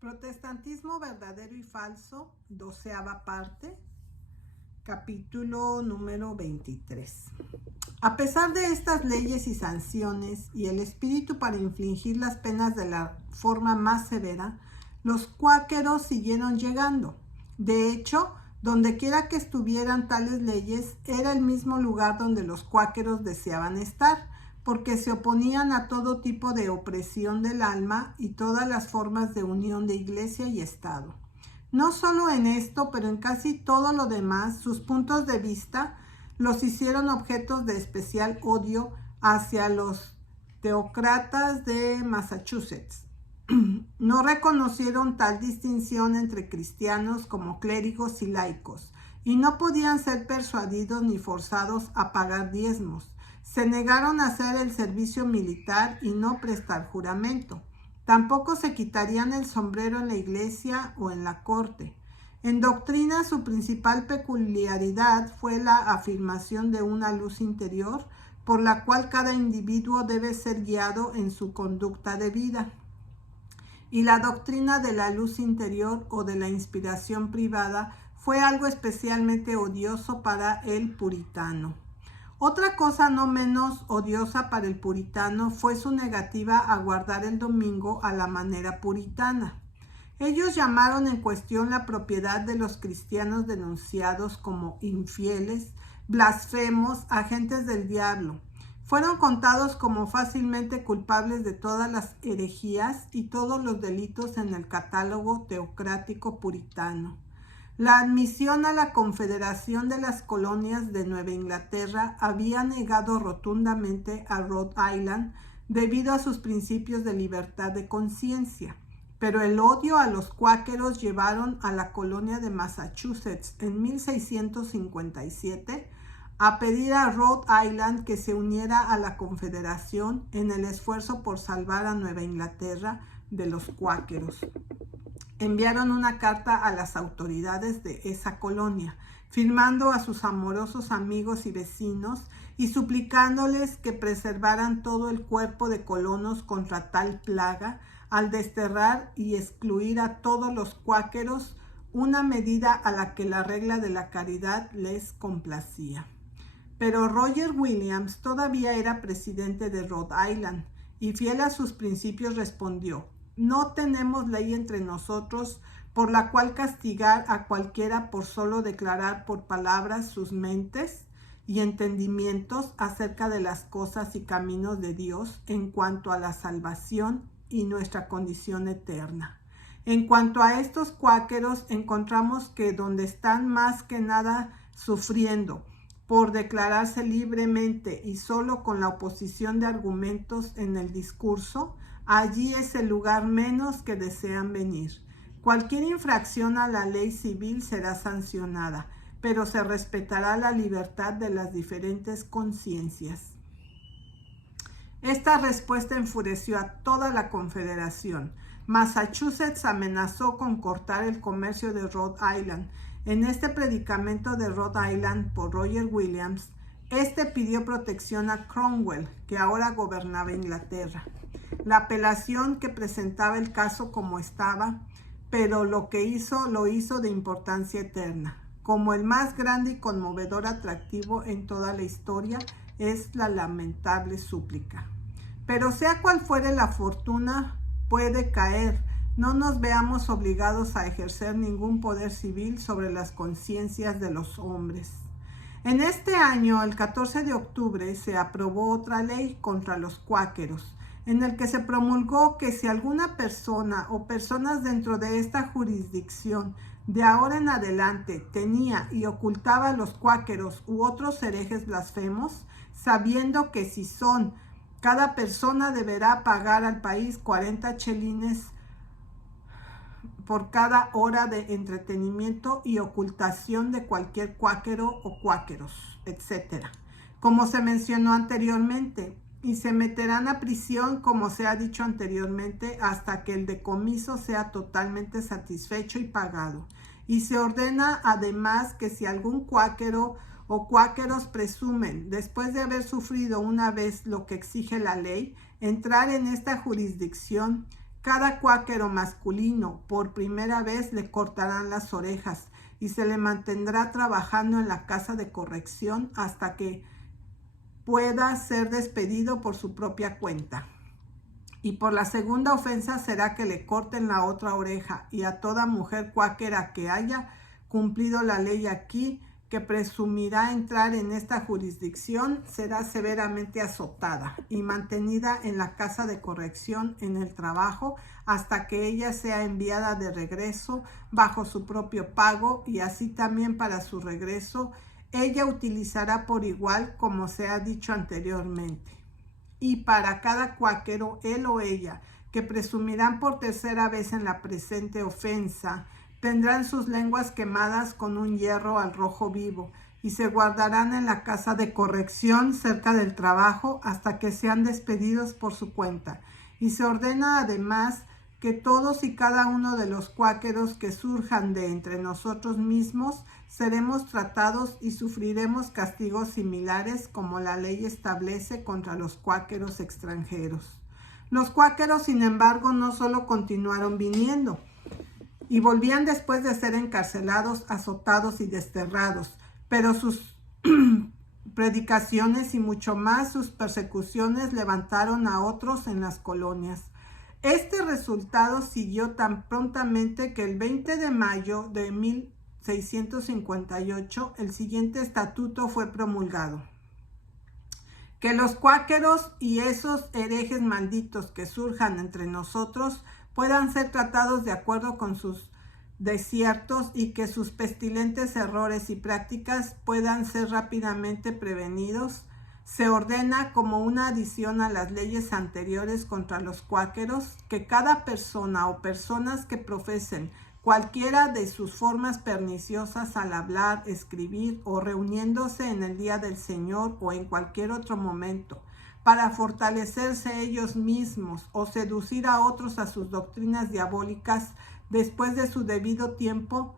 Protestantismo verdadero y falso, 12ª parte, capítulo número 23. A pesar de estas leyes y sanciones y el espíritu para infligir las penas de la forma más severa, los cuáqueros siguieron llegando. De hecho, donde quiera que estuvieran tales leyes, era el mismo lugar donde los cuáqueros deseaban estar, porque se oponían a todo tipo de opresión del alma y todas las formas de unión de iglesia y Estado. No solo en esto, pero en casi todo lo demás, sus puntos de vista los hicieron objetos de especial odio hacia los teócratas de Massachusetts. No reconocieron tal distinción entre cristianos como clérigos y laicos, y no podían ser persuadidos ni forzados a pagar diezmos. Se negaron a hacer el servicio militar y no prestar juramento. Tampoco se quitarían el sombrero en la iglesia o en la corte. En doctrina, su principal peculiaridad fue la afirmación de una luz interior por la cual cada individuo debe ser guiado en su conducta de vida. Y la doctrina de la luz interior o de la inspiración privada fue algo especialmente odioso para el puritano. Otra cosa no menos odiosa para el puritano fue su negativa a guardar el domingo a la manera puritana. Ellos llamaron en cuestión la propiedad de los cristianos denunciados como infieles, blasfemos, agentes del diablo. Fueron contados como fácilmente culpables de todas las herejías y todos los delitos en el catálogo teocrático puritano. La admisión a la Confederación de las Colonias de Nueva Inglaterra había negado rotundamente a Rhode Island debido a sus principios de libertad de conciencia, pero el odio a los cuáqueros llevaron a la colonia de Massachusetts en 1657 a pedir a Rhode Island que se uniera a la Confederación en el esfuerzo por salvar a Nueva Inglaterra de los cuáqueros. Enviaron una carta a las autoridades de esa colonia, firmando a sus amorosos amigos y vecinos y suplicándoles que preservaran todo el cuerpo de colonos contra tal plaga, al desterrar y excluir a todos los cuáqueros, una medida a la que la regla de la caridad les complacía. Pero Roger Williams todavía era presidente de Rhode Island y fiel a sus principios respondió: no tenemos ley entre nosotros por la cual castigar a cualquiera por solo declarar por palabras sus mentes y entendimientos acerca de las cosas y caminos de Dios en cuanto a la salvación y nuestra condición eterna. En cuanto a estos cuáqueros, encontramos que donde están más que nada sufriendo por declararse libremente y solo con la oposición de argumentos en el discurso, allí es el lugar menos que desean venir. Cualquier infracción a la ley civil será sancionada, pero se respetará la libertad de las diferentes conciencias. Esta respuesta enfureció a toda la Confederación. Massachusetts amenazó con cortar el comercio de Rhode Island. En este predicamento de Rhode Island por Roger Williams, pidió protección a Cromwell, que ahora gobernaba Inglaterra. La apelación que presentaba el caso como estaba, pero lo hizo de importancia eterna. Como el más grande y conmovedor atractivo en toda la historia es la lamentable súplica. Pero sea cual fuere la fortuna, puede caer. No nos veamos obligados a ejercer ningún poder civil sobre las conciencias de los hombres. En este año, el 14 de octubre, se aprobó otra ley contra los cuáqueros, en el que se promulgó que si alguna persona o personas dentro de esta jurisdicción de ahora en adelante tenía y ocultaba a los cuáqueros u otros herejes blasfemos, sabiendo que si son, cada persona deberá pagar al país 40 chelines por cada hora de entretenimiento y ocultación de cualquier cuáquero o cuáqueros, etc., como se mencionó anteriormente, y se meterán a prisión, como se ha dicho anteriormente, hasta que el decomiso sea totalmente satisfecho y pagado. Y se ordena además que si algún cuáquero o cuáqueros presumen, después de haber sufrido una vez lo que exige la ley, entrar en esta jurisdicción, Cada cuáquero masculino por primera vez le cortarán las orejas y se le mantendrá trabajando en la casa de corrección hasta que pueda ser despedido por su propia cuenta. Y por la segunda ofensa será que le corten la otra oreja, y a toda mujer cuáquera que haya cumplido la ley aquí, que presumirá entrar en esta jurisdicción, será severamente azotada y mantenida en la casa de corrección en el trabajo hasta que ella sea enviada de regreso bajo su propio pago, y así también para su regreso ella utilizará por igual como se ha dicho anteriormente. Y para cada cuáquero, él o ella, que presumirán por tercera vez en la presente ofensa, tendrán sus lenguas quemadas con un hierro al rojo vivo y se guardarán en la casa de corrección cerca del trabajo hasta que sean despedidos por su cuenta. Y se ordena además que todos y cada uno de los cuáqueros que surjan de entre nosotros mismos seremos tratados y sufriremos castigos similares como la ley establece contra los cuáqueros extranjeros. Los cuáqueros, sin embargo, no solo continuaron viniendo y volvían después de ser encarcelados, azotados y desterrados, pero sus predicaciones y mucho más sus persecuciones levantaron a otros en las colonias. Este resultado siguió tan prontamente que el 20 de mayo de 1658 el siguiente estatuto fue promulgado: que los cuáqueros y esos herejes malditos que surjan entre nosotros puedan ser tratados de acuerdo con sus desiertos y que sus pestilentes errores y prácticas puedan ser rápidamente prevenidos. Se ordena, como una adición a las leyes anteriores contra los cuáqueros, que cada persona o personas que profesen cualquiera de sus formas perniciosas al hablar, escribir o reuniéndose en el día del Señor o en cualquier otro momento, para fortalecerse ellos mismos o seducir a otros a sus doctrinas diabólicas, después de su debido tiempo,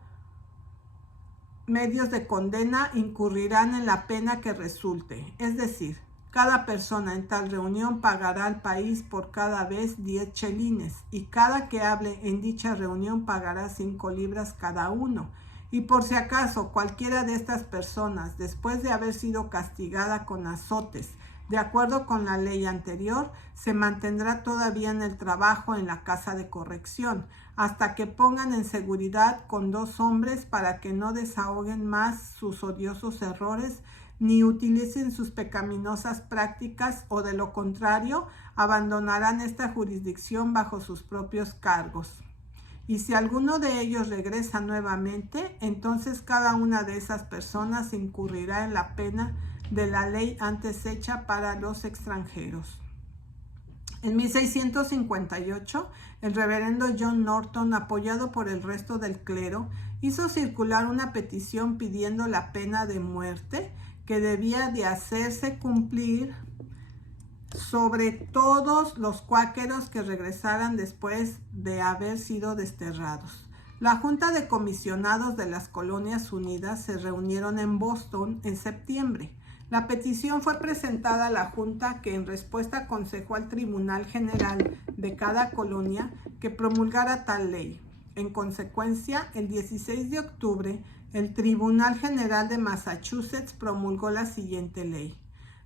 medios de condena, incurrirán en la pena que resulte. Es decir, cada persona en tal reunión pagará al país por cada vez 10 chelines, y cada que hable en dicha reunión pagará 5 libras cada uno. Y por si acaso cualquiera de estas personas, después de haber sido castigada con azotes, de acuerdo con la ley anterior, se mantendrá todavía en el trabajo en la casa de corrección, hasta que pongan en seguridad con 2 hombres para que no desahoguen más sus odiosos errores, ni utilicen sus pecaminosas prácticas, o de lo contrario, abandonarán esta jurisdicción bajo sus propios cargos. Y si alguno de ellos regresa nuevamente, entonces cada una de esas personas incurrirá en la pena de la ley antes hecha para los extranjeros. En 1658, el reverendo John Norton, apoyado por el resto del clero, hizo circular una petición pidiendo la pena de muerte que debía de hacerse cumplir sobre todos los cuáqueros que regresaran después de haber sido desterrados. La Junta de Comisionados de las Colonias Unidas se reunieron en Boston en septiembre. La petición fue presentada a la Junta, que en respuesta aconsejó al Tribunal General de cada colonia que promulgara tal ley. En consecuencia, el 16 de octubre, el Tribunal General de Massachusetts promulgó la siguiente ley: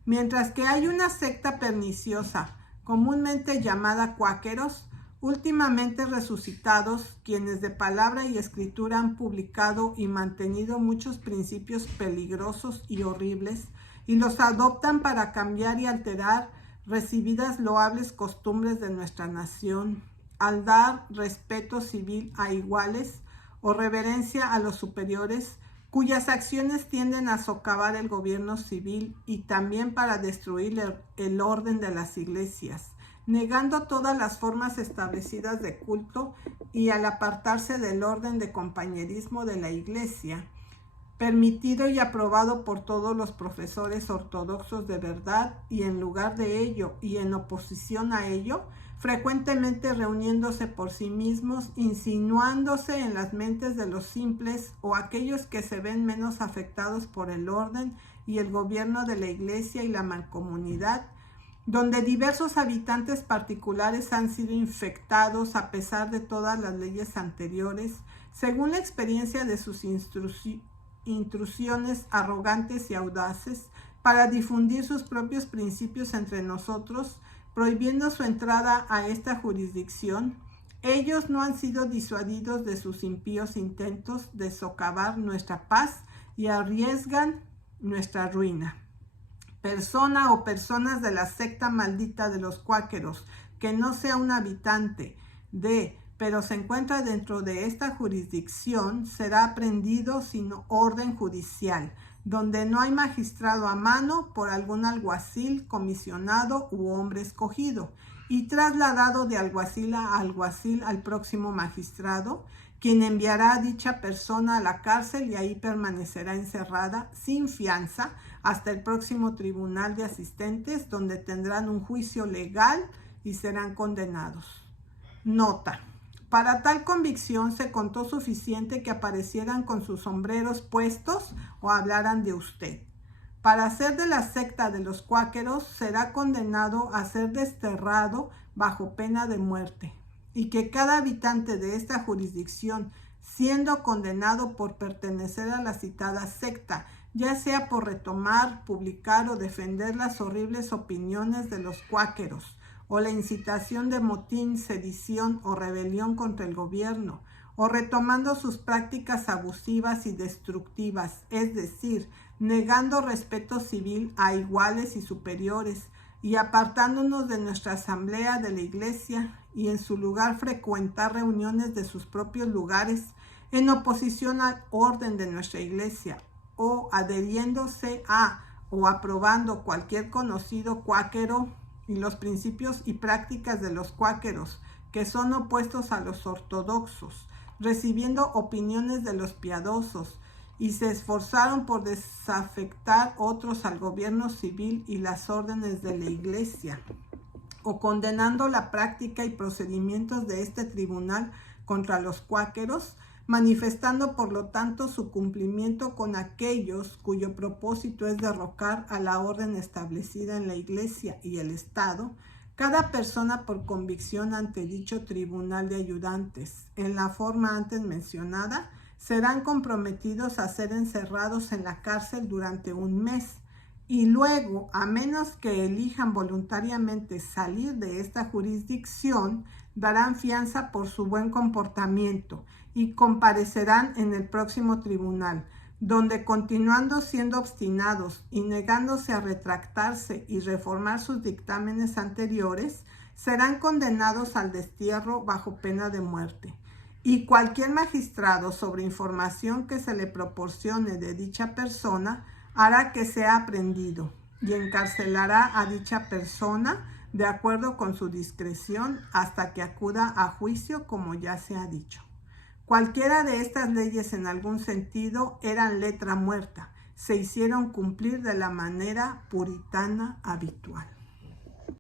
mientras que hay una secta perniciosa, comúnmente llamada cuáqueros, últimamente resucitados, quienes de palabra y escritura han publicado y mantenido muchos principios peligrosos y horribles, y los adoptan para cambiar y alterar recibidas loables costumbres de nuestra nación, al dar respeto civil a iguales o reverencia a los superiores, cuyas acciones tienden a socavar el gobierno civil, y también para destruir el orden de las iglesias, negando todas las formas establecidas de culto, y al apartarse del orden de compañerismo de la iglesia, permitido y aprobado por todos los profesores ortodoxos de verdad, y en lugar de ello y en oposición a ello, frecuentemente reuniéndose por sí mismos, insinuándose en las mentes de los simples o aquellos que se ven menos afectados por el orden y el gobierno de la iglesia y la mancomunidad, donde diversos habitantes particulares han sido infectados a pesar de todas las leyes anteriores, según la experiencia de sus intrusiones arrogantes y audaces, para difundir sus propios principios entre nosotros, prohibiendo su entrada a esta jurisdicción, ellos no han sido disuadidos de sus impíos intentos de socavar nuestra paz y arriesgan nuestra ruina. Persona o personas de la secta maldita de los cuáqueros, que no sea un habitante pero se encuentra dentro de esta jurisdicción, será aprehendido sin orden judicial, donde no hay magistrado a mano, por algún alguacil, comisionado u hombre escogido, y trasladado de alguacil a alguacil al próximo magistrado, quien enviará a dicha persona a la cárcel y ahí permanecerá encerrada sin fianza hasta el próximo tribunal de asistentes, donde tendrán un juicio legal y serán condenados. Nota: para tal convicción se contó suficiente que aparecieran con sus sombreros puestos o hablaran de usted. Para ser de la secta de los cuáqueros será condenado a ser desterrado bajo pena de muerte, y que cada habitante de esta jurisdicción, siendo condenado por pertenecer a la citada secta, ya sea por retomar, publicar o defender las horribles opiniones de los cuáqueros, o la incitación de motín, sedición o rebelión contra el gobierno, o retomando sus prácticas abusivas y destructivas, es decir, negando respeto civil a iguales y superiores, y apartándonos de nuestra asamblea de la iglesia, y en su lugar frecuentar reuniones de sus propios lugares, en oposición al orden de nuestra iglesia, o adheriéndose a o aprobando cualquier conocido cuáquero y los principios y prácticas de los cuáqueros, que son opuestos a los ortodoxos, recibiendo opiniones de los piadosos, y se esforzaron por desafectar otros al gobierno civil y las órdenes de la iglesia, o condenando la práctica y procedimientos de este tribunal contra los cuáqueros, manifestando por lo tanto su cumplimiento con aquellos cuyo propósito es derrocar a la orden establecida en la Iglesia y el Estado, cada persona por convicción ante dicho tribunal de ayudantes, en la forma antes mencionada, serán comprometidos a ser encerrados en la cárcel durante un mes, y luego, a menos que elijan voluntariamente salir de esta jurisdicción, darán fianza por su buen comportamiento y comparecerán en el próximo tribunal, donde, continuando siendo obstinados y negándose a retractarse y reformar sus dictámenes anteriores, serán condenados al destierro bajo pena de muerte. Y cualquier magistrado, sobre información que se le proporcione de dicha persona, hará que sea aprehendido y encarcelará a dicha persona de acuerdo con su discreción hasta que acuda a juicio, como ya se ha dicho. Cualquiera de estas leyes en algún sentido eran letra muerta, se hicieron cumplir de la manera puritana habitual.